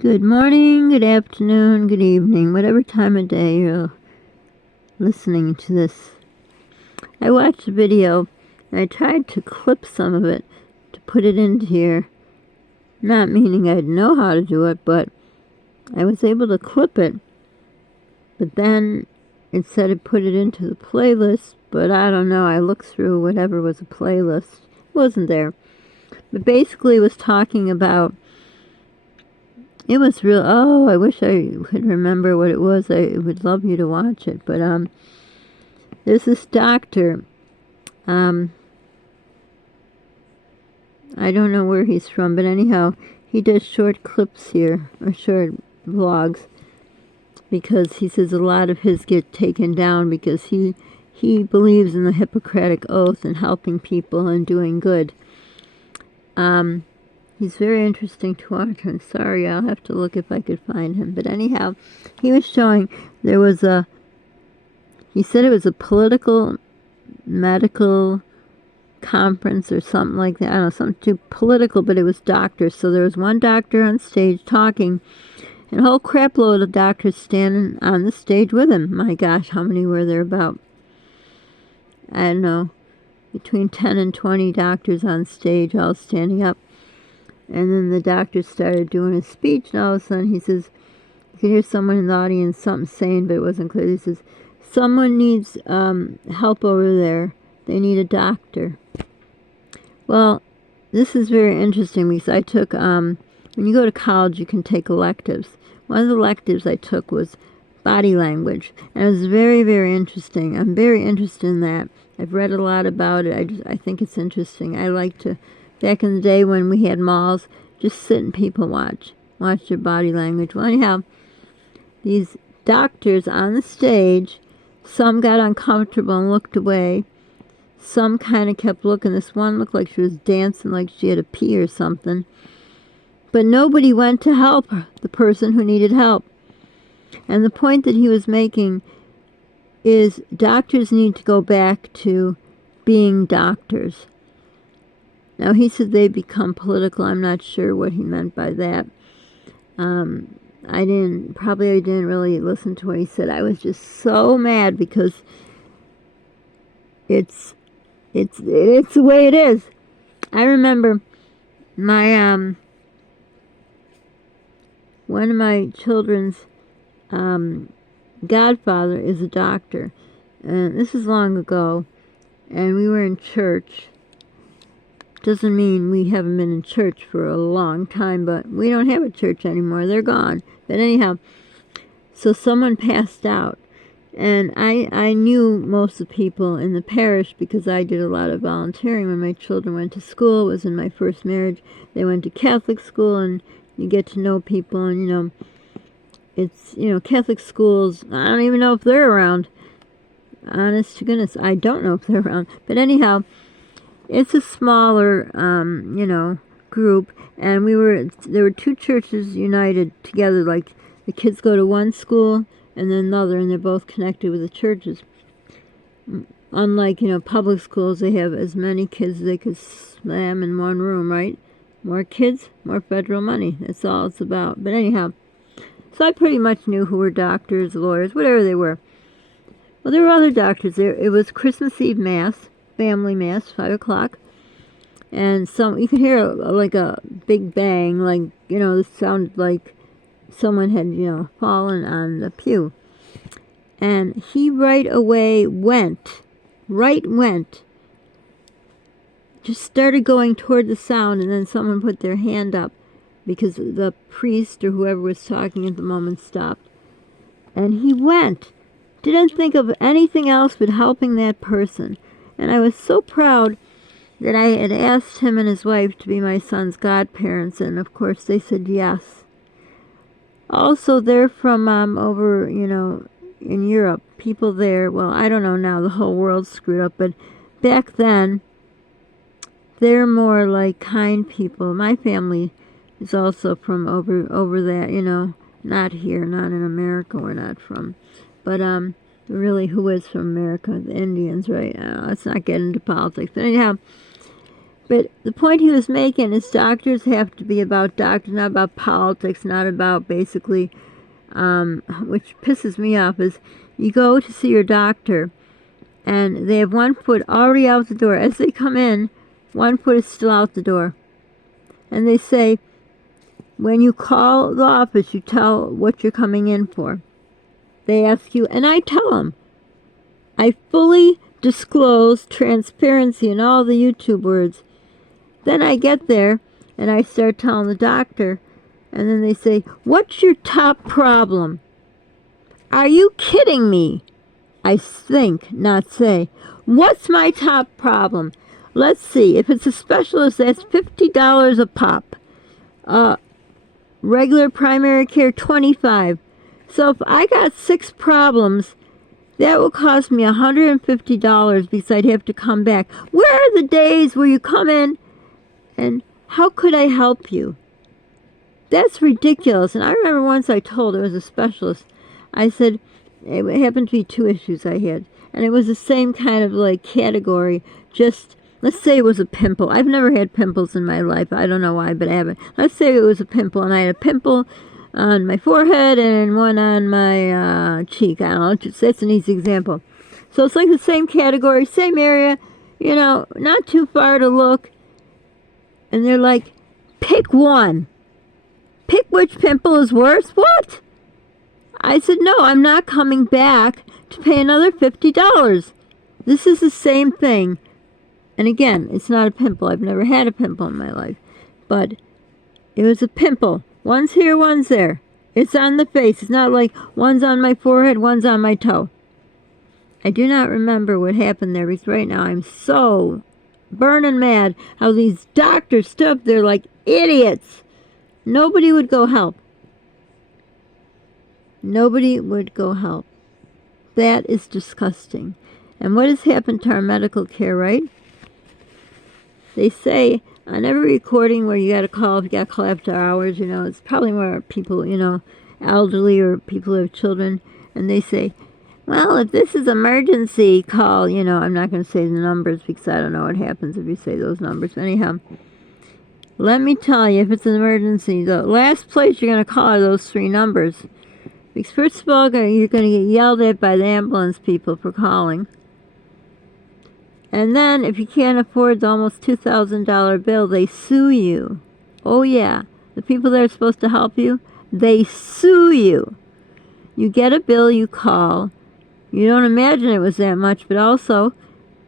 Good morning, good afternoon, good evening, whatever time of day you're listening to this. I watched a video and I tried to clip some of it to put it into here. Not meaning I'd know how to do it, but I was able to clip it. But then it said it put it into the playlist, but I don't know. I looked through whatever was a playlist. It wasn't there. But basically it was talking about, it was real. Oh, I wish I could remember what it was. I would love you to watch it. But there's this doctor. I don't know where he's from, but anyhow, he does short clips here, or short vlogs, because he says a lot of his get taken down because he believes in the Hippocratic Oath and helping people and doing good. He's very interesting to watch. I'm sorry, I'll have to look if I could find him. But anyhow, he was showing he said it was a political, medical conference or something like that. I don't know, something too political, but it was doctors. So there was one doctor on stage talking, and a whole crap load of doctors standing on the stage with him. My gosh, how many were there? About, I don't know, between 10 and 20 doctors on stage, all standing up. And then the doctor started doing his speech, and all of a sudden he says, you could hear someone in the audience, something saying, but it wasn't clear. He says, someone needs help over there. They need a doctor. Well, this is very interesting because I took, when you go to college, you can take electives. One of the electives I took was body language, and it was very, very interesting. I'm very interested in that. I've read a lot about it. I think it's interesting. I like to, back in the day when we had malls, just sit and people watch their body language. Well, anyhow, these doctors on the stage, some got uncomfortable and looked away. Some kind of kept looking. This one looked like she was dancing like she had a pee or something. But nobody went to help the person who needed help. And the point that he was making is doctors need to go back to being doctors. Now, he said they become political. I'm not sure what he meant by that. I didn't really listen to what he said. I was just so mad because it's the way it is. I remember my one of my children's godfather is a doctor, and this is long ago, and we were in church. Doesn't mean we haven't been in church for a long time, but we don't have a church anymore. They're gone. But anyhow, so someone passed out. And I knew most of the people in the parish because I did a lot of volunteering when my children went to school. It was in my first marriage. They went to Catholic school, and you get to know people. And, it's, Catholic schools, I don't even know if they're around. Honest to goodness, I don't know if they're around. But anyhow, it's a smaller, group, and there were two churches united together, like the kids go to one school and then another, and they're both connected with the churches. Unlike, public schools, they have as many kids as they could slam in one room, right? More kids, more federal money. That's all it's about. But anyhow, so I pretty much knew who were doctors, lawyers, whatever they were. Well, there were other doctors there. It was Christmas Eve Mass, family Mass, 5 o'clock. And you could hear like a big bang, like, this sounded like someone had, fallen on the pew. And he right away went, just started going toward the sound, and then someone put their hand up because the priest or whoever was talking at the moment stopped. And he went, didn't think of anything else but helping that person. And I was so proud that I had asked him and his wife to be my son's godparents, and of course they said yes. Also, they're from over, in Europe. People there, well, I don't know now, the whole world's screwed up, but back then, they're more like kind people. My family is also from over that, not here, not in America, we're not from. But really, who is from America? The Indians, right? Let's not get into politics. But anyhow, But the point he was making is doctors have to be about doctors, not about politics, not about basically, which pisses me off, is you go to see your doctor and they have one foot already out the door. As they come in, one foot is still out the door. And they say, when you call the office, you tell what you're coming in for. They ask you, and I tell them, I fully disclose transparency in all the YouTube words. Then I get there and I start telling the doctor, and then they say, what's your top problem? Are you kidding me? I think, not say. What's my top problem? Let's see. If it's a specialist, that's $50 a pop. Regular primary care, $25. So if I got 6 problems, that will cost me $150 because I'd have to come back. Where are the days where you come in and how could I help you? That's ridiculous. And I remember once I told, it was a specialist, I said, it happened to be 2 issues I had. And it was the same kind of like category, just, let's say it was a pimple. I've never had pimples in my life. I don't know why, but I haven't. Let's say it was a pimple, and I had a pimple on my forehead and one on my cheek. I don't know, that's an easy example. So it's like the same category, same area, you know, not too far to look. And they're like, pick one. Pick which pimple is worse? What? I said, no, I'm not coming back to pay another $50. This is the same thing. And again, it's not a pimple. I've never had a pimple in my life. But it was a pimple. One's here, one's there. It's on the face. It's not like one's on my forehead, one's on my toe. I do not remember what happened there because right now I'm so burning mad how these doctors stood up there like idiots. Nobody would go help. Nobody would go help. That is disgusting. And what has happened to our medical care, right? They say on every recording where you got to call, if you got to call after hours, you know, it's probably more people, you know, elderly or people who have children, and they say, well, if this is emergency, call, you know, I'm not going to say the numbers because I don't know what happens if you say those numbers. Anyhow, let me tell you, if it's an emergency, the last place you're going to call are those 3 numbers. Because first of all, you're going to get yelled at by the ambulance people for calling. And then, if you can't afford the almost $2,000 bill, they sue you. Oh yeah, the people that are supposed to help you, they sue you. You get a bill, you call. You don't imagine it was that much, but also,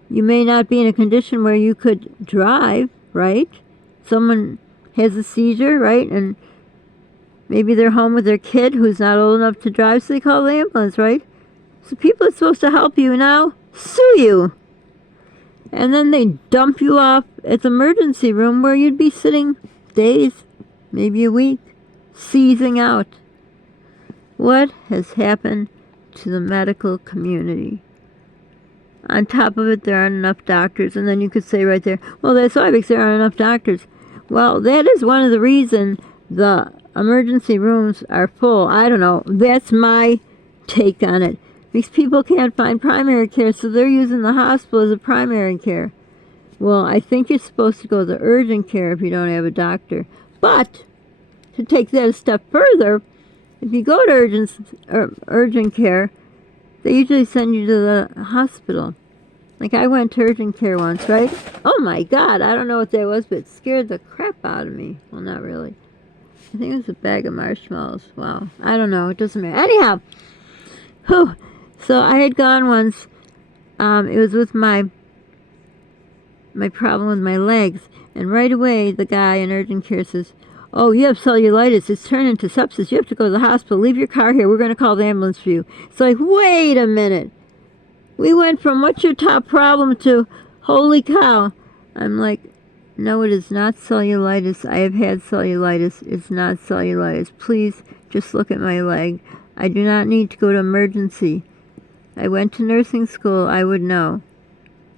you may not be in a condition where you could drive, right? Someone has a seizure, right? And maybe they're home with their kid who's not old enough to drive, so they call the ambulance, right? So people are supposed to help you now sue you. And then they dump you off at the emergency room where you'd be sitting days, maybe a week, seizing out. What has happened to the medical community? On top of it, there aren't enough doctors. And then you could say right there, well, that's why, because there aren't enough doctors. Well, that is one of the reasons the emergency rooms are full. I don't know. That's my take on it. Because people can't find primary care, so they're using the hospital as a primary care. Well, I think you're supposed to go to urgent care if you don't have a doctor. But, to take that a step further, if you go to urgent care, they usually send you to the hospital. Like I went to urgent care once, right? Oh my God, I don't know what that was, but it scared the crap out of me. Well, not really. I think it was a bag of marshmallows. Wow. I don't know. It doesn't matter. Anyhow. Whew. So I had gone once. It was with my problem with my legs. And right away, the guy in urgent care says, oh, you have cellulitis. It's turned into sepsis. You have to go to the hospital. Leave your car here. We're going to call the ambulance for you. It's like, wait a minute. We went from what's your top problem to holy cow. I'm like, no, it is not cellulitis. I have had cellulitis. It's not cellulitis. Please just look at my leg. I do not need to go to emergency. I went to nursing school. I would know.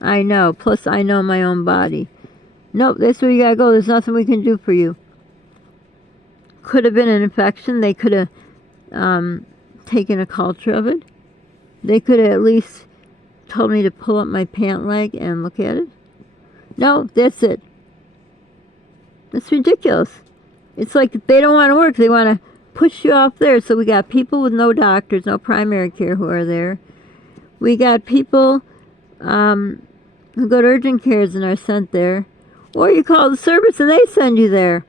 I know. Plus, I know my own body. Nope, that's where you gotta go. There's nothing we can do for you. Could have been an infection. They could have taken a culture of it. They could have at least told me to pull up my pant leg and look at it. No, that's it. It's ridiculous. It's like they don't want to work. They want to push you off there. So we got people with no doctors, no primary care who are there. We got people who go to urgent cares and are sent there. Or you call the service and they send you there.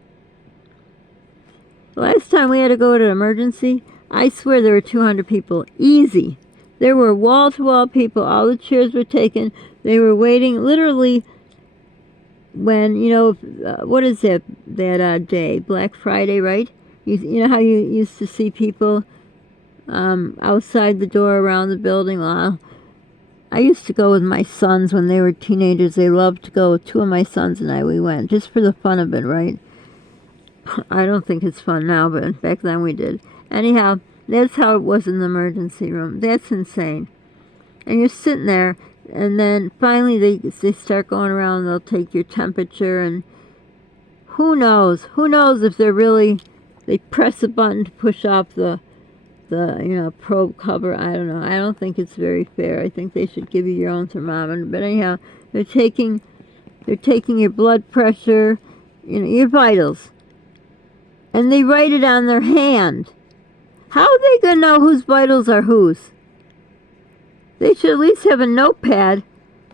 Last time we had to go to emergency, I swear there were 200 people. Easy. There were wall-to-wall people. All the chairs were taken. They were waiting literally when, what is that day? Black Friday, right? You know how you used to see people outside the door around the building? Well, I used to go with my sons when they were teenagers. They loved to go. Two of my sons and I, we went just for the fun of it, right? I don't think it's fun now, but back then we did. Anyhow, that's how it was in the emergency room. That's insane. And you're sitting there, and then finally they start going around, they'll take your temperature, and who knows? Who knows if they press a button to push off the probe cover. I don't know. I don't think it's very fair. I think they should give you your own thermometer. But anyhow, they're taking your blood pressure, your vitals. And they write it on their hand. How are they going to know whose vitals are whose? They should at least have a notepad.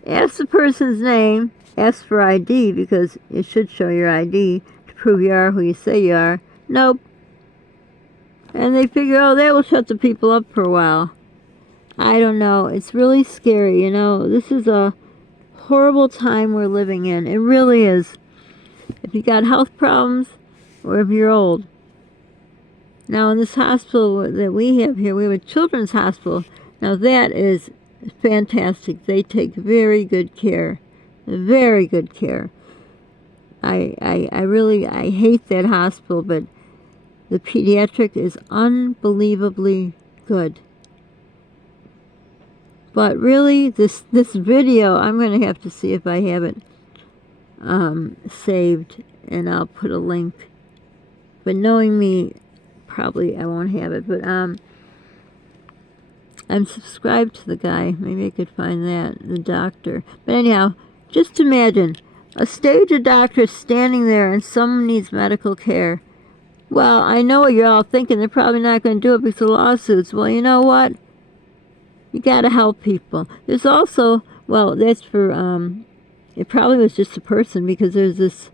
Ask the person's name. Ask for ID, because it should show your ID to prove you are who you say you are. Nope. And they figure, that will shut the people up for a while. I don't know. It's really scary, This is a horrible time we're living in. It really is. If you got health problems, or if you're old. Now, in this hospital that we have here, we have a children's hospital. Now, that is fantastic. They take very good care. Very good care. I hate that hospital, but the pediatric is unbelievably good. But really, this video, I'm going to have to see if I have it saved, and I'll put a link. But knowing me, probably I won't have it. But I'm subscribed to the guy. Maybe I could find that, the doctor. But anyhow, just imagine a stage of doctors standing there and someone needs medical care. Well, I know what you're all thinking. They're probably not going to do it because of lawsuits. Well, you know what? You got to help people. There's also, that's for, it probably was just a person, because there's this,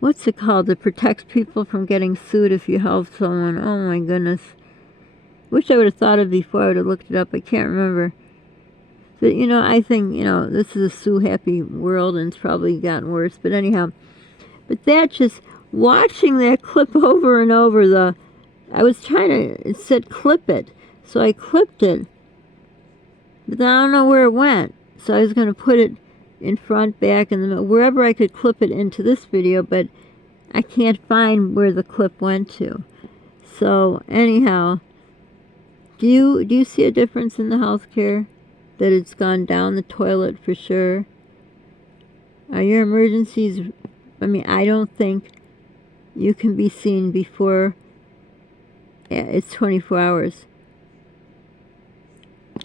what's it called, that protects people from getting sued if you help someone. Oh my goodness. Wish I would have thought of it before. I would have looked it up. I can't remember. But, I think, this is a sue-happy world, and it's probably gotten worse. But anyhow, but that just, watching that clip over and over, I was trying to, it said clip it. So I clipped it. But then I don't know where it went. So I was going to put it in front, back, and wherever I could clip it into this video, but I can't find where the clip went to. So anyhow, do you see a difference in the healthcare? That it's gone down the toilet for sure? Are your emergencies, I don't think you can be seen before it's 24 hours.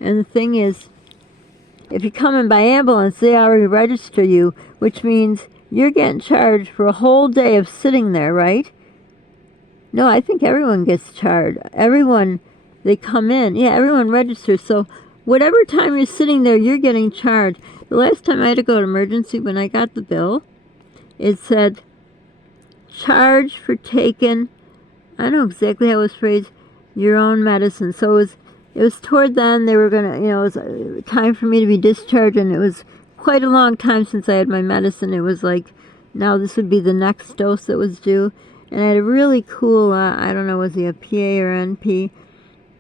And the thing is, if you come in by ambulance, they already register you, which means you're getting charged for a whole day of sitting there, right? No, I think everyone gets charged. Everyone, they come in. Yeah, everyone registers. So whatever time you're sitting there, you're getting charged. The last time I had to go to emergency, when I got the bill, it said, charge for taking, I don't know exactly how it was phrased, your own medicine. So it was toward then they were going to, it was time for me to be discharged, and it was quite a long time since I had my medicine. It was like, now this would be the next dose that was due. And I had a really cool, I don't know, was he a PA or NP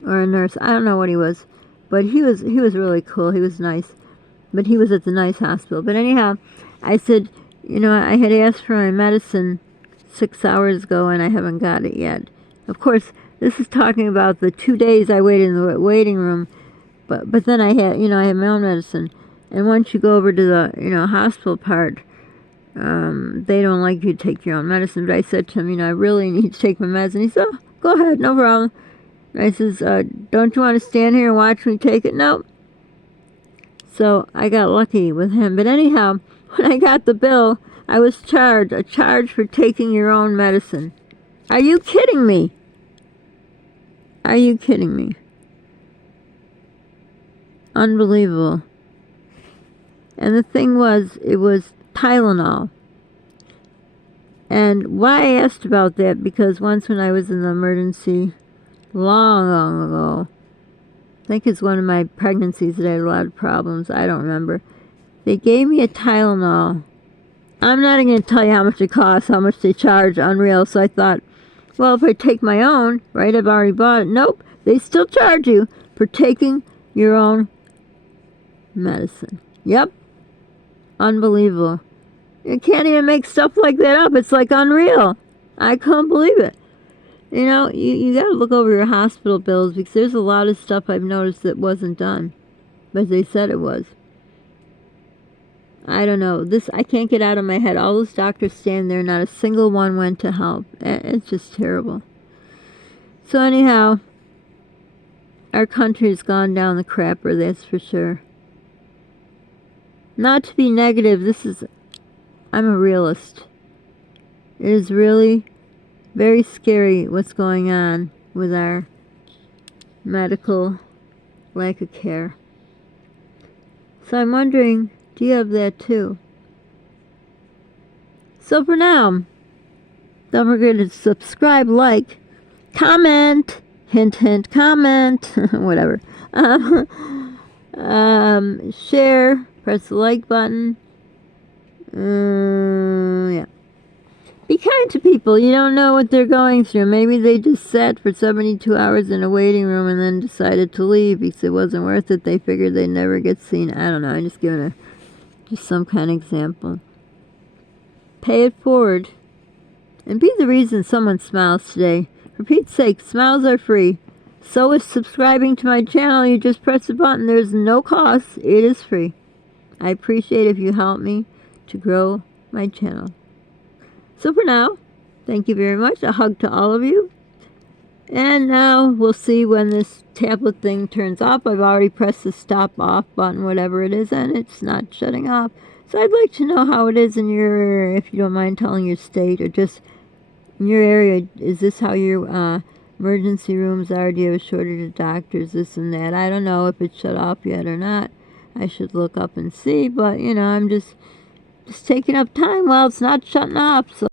or a nurse? I don't know what he was. But he was really cool. He was nice. But he was at the nice hospital. But anyhow, I said, I had asked for my medicine 6 hours ago, and I haven't got it yet. Of course, this is talking about the 2 days I waited in the waiting room. But then I had, I had my own medicine. And once you go over to the, hospital part, they don't like you to take your own medicine. But I said to him, I really need to take my medicine. He said, oh, go ahead, no problem. And I says, don't you want to stand here and watch me take it? No. So I got lucky with him. But anyhow, when I got the bill, I was charged a charge for taking your own medicine. Are you kidding me? Are you kidding me? Unbelievable. And the thing was, it was Tylenol. And why I asked about that, because once when I was in the emergency, long ago, I think it's one of my pregnancies that I had a lot of problems, I don't remember. They gave me a Tylenol. I'm not even going to tell you how much it costs, how much they charge, unreal. So I thought, well, if I take my own, right, I've already bought it. Nope, they still charge you for taking your own medicine. Yep. Unbelievable. You can't even make stuff like that up. It's like unreal. I can't believe it. You know, you got to look over your hospital bills, because there's a lot of stuff I've noticed that wasn't done, but they said it was. I don't know. I can't get out of my head. All those doctors standing there, not a single one went to help. It's just terrible. So anyhow, our country's gone down the crapper, that's for sure. Not to be negative, I'm a realist. It is really very scary what's going on with our medical lack of care. So I'm wondering, do you have that too? So for now, don't forget to subscribe, like, comment, hint, hint, comment, whatever. Share, press the like button. Yeah. Be kind to people. You don't know what they're going through. Maybe they just sat for 72 hours in a waiting room and then decided to leave because it wasn't worth it. They figured they'd never get seen. I don't know. I'm just giving just some kind of example. Pay it forward. And be the reason someone smiles today. For Pete's sake, smiles are free. So is subscribing to my channel. You just press a button. There's no cost. It is free. I appreciate if you help me to grow my channel. So for now, thank you very much. A hug to all of you. And now we'll see when this tablet thing turns off. I've already pressed the stop off button, whatever it is, and it's not shutting off. So I'd like to know how it is in your area, if you don't mind telling your state, or just in your area. Is this how your emergency rooms are? Do you have a shortage of doctors, this and that? I don't know if it's shut off yet or not. I should look up and see, but, you know, I'm just taking up time while it's not shutting off. So